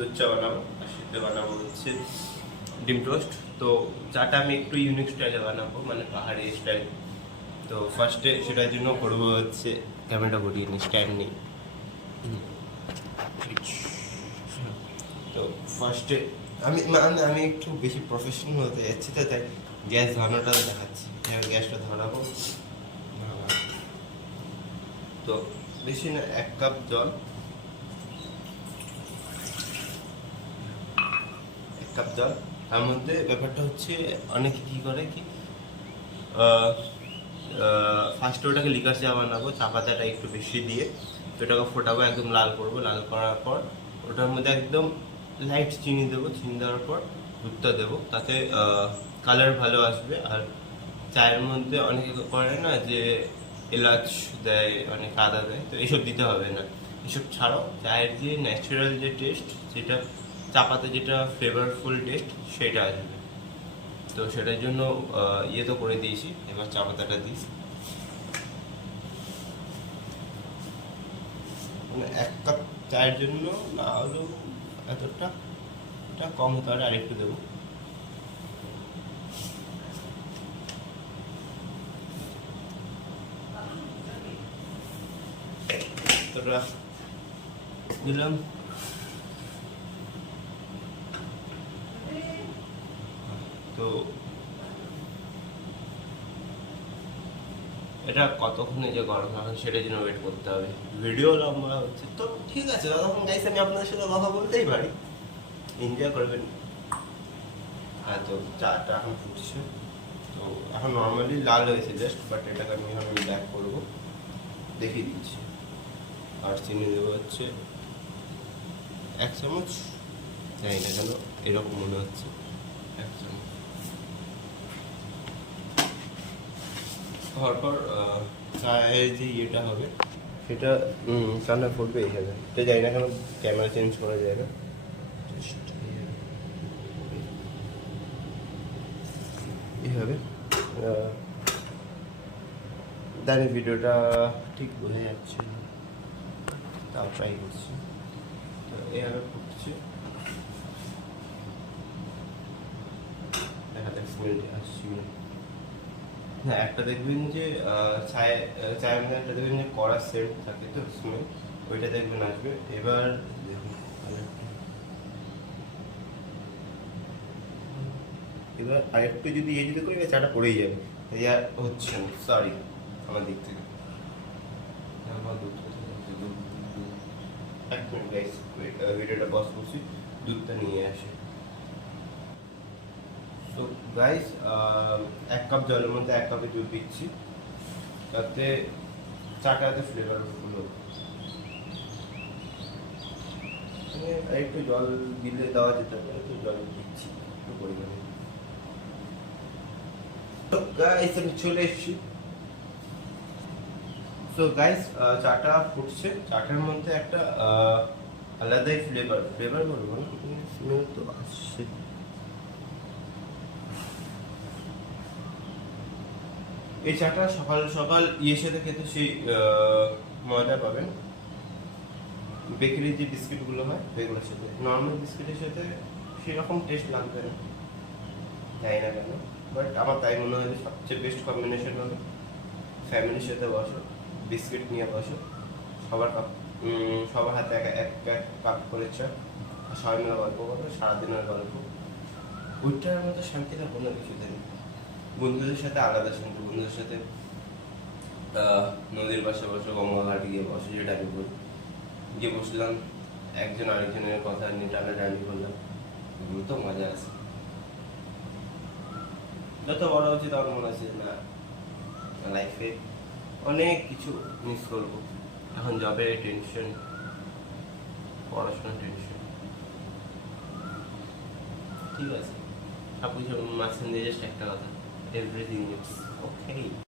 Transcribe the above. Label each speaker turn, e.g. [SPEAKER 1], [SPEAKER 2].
[SPEAKER 1] দুধ চা বানাবো আর সাথে বানাবো হচ্ছে ডিম টোস্ট। তো চাটা আমি একটু ইউনিক স্টাইলে বানাবো মানে পাহাড়ি স্টাইল তো ফার্স্টে সেটার জন্য করব হচ্ছে ক্যামেরা ঘুরিয়ে নিই স্ট্যান্ড নিই। তো ফার্স্টে আমি মানে আমি একটু বেশি প্রফেশনাল হতে যাচ্ছি তো, তাই গ্যাস ধরানোটা দেখাচ্ছি। গ্যাসটা ধরাবো। তো বেশি না, এক কাপ জল। কাপ জল। তার মধ্যে ব্যাপারটা হচ্ছে অনেকে কী করে কি ফার্স্টে ওটাকে লিকার চা বানাবো, চা পাতাটা একটু বেশি দিয়ে তো ওটাকে ফোটাবো, একদম লাল করব। লাল করার পর ওটার মধ্যে একদম লাইট চিনি দেবো। চিনি দেওয়ার পর দুধটা দেবো। তাতে কালার ভালো আসবে। আর চায়ের মধ্যে অনেকে করে না যে এলাচ দেয়, অনেক আদা দেয়। তো এসব দিতে হবে না। এসব ছাড়াও চায়ের যে ন্যাচারাল যে টেস্ট সেটা চাপাতে যেটা ফ্লেভারফুল টেস্ট সেটা আসবে। তো সেটার জন্য ইয়ে তো করে দিয়েছি, এবার চা পাতাটা দিই। মানে এক কাপ চায়ের জন্য না হলেও এতটা, এটা কম হতে পারে, আরেকটু দেবো। দিলাম। তো এটা কতক্ষণে যে গরম হবে সেটার জন্য ওয়েট করতে হবে। ভিডিও লম্বা হচ্ছে। তো ঠিক আছে ততক্ষণ গাইস আমি আপনাদের সাথে কথা বলতেই পারি। এনজয় করবেন। হ্যাঁ তো চাটা এখন ফুটছে। তো এখন নর্মালি লাল হয়েছে জাস্ট বাট এটাকে আমি এখন ব্যাক করব। দেখিয়ে দিচ্ছি। আর চিনি দেবো হচ্ছে এক চামচ। জানি না কেন, এরকম মনে হচ্ছে। এক চামচ। হওয়ার পর আহ, যে ইয়েটা হবে। সেটা কান্না ফুটবে এইভাবে এটা জানি না কেন ক্যামেরা চেঞ্জ করা যায় না। এইভাবে আহ, ভিডিওটা ঠিক বোঝা যাচ্ছে তাও ট্রাই করছি। তো এইভাবে ফুটছে। দেখা যাক স্মেলটা আসছে। হ্যাঁ একটা দেখবেন যে চায় চায়ের মধ্যে একটা দেখবেন যে কড়া সেন্ট থাকে তো স্মেল ওইটা দেখবেন আসবে। এবার দেখুন এবার আরেকটু যদি ইয়ে যদি করি চাটা পড়েই যাবে। তাই আর হচ্ছে না সরি আমার দিক থেকে। এক মিনিট গাইস ভিডিওটা বস করছি, দুধটা নিয়ে আসে। গাইস এক কাপ জলের মধ্যে এক কাপে দুধ দিচ্ছি। তাতে চাটাতে ফ্লেভারফুল হবে মানে একটু জল দিলে দেওয়া যেতে পারে তো জল দিচ্ছি, একটু পরিমাণে। গাইস আমি চলে এসেছি। তো গাইস চাটা ফুটছে। চাটার মধ্যে একটা আলাদাই ফ্লেভার ফ্লেভার বলব না স্মেল তো আসছে। এই চাটা সকাল সকাল ইয়ের সাথে খেতে সেই মজা পাবেন। বেকারির যে বিস্কিটগুলো হয় সেগুলোর সাথে। নর্মাল বিস্কিটের সাথে সেরকম টেস্ট লাগবে না। জানি না কেন। বাট আমার তাই মনে হয় যে সবচেয়ে বেস্ট কম্বিনেশন হবে। ফ্যামিলির সাথে বসো, বিস্কিট নিয়ে বসো। সবার কাপ সবার হাতে এক এক এক কাপ করে চা। সবাই মিলে গল্প করবে সারাদিনের গল্প। ওইটার মতো শান্তিটা কোনো কিছুতে নেই। বন্ধুদের সাথে, আলাদা শান্তি বন্ধুদের সাথে নদীর পাশে বসে গঙ্গা ঘাটে গিয়ে বসে যেটা গিয়ে বসলাম, একজন আরেকজনের কথা নিয়ে টানাটানি করলাম। এগুলো তো মজা আছে। যত বড় হচ্ছে তখন মনে হচ্ছে, না লাইফে অনেক কিছু মিস করব। এখন জবের টেনশন পড়াশোনার টেনশন ঠিক আছে। সব কিছু মাঝখান দিয়ে জাস্ট একটা কথা। everything is okay.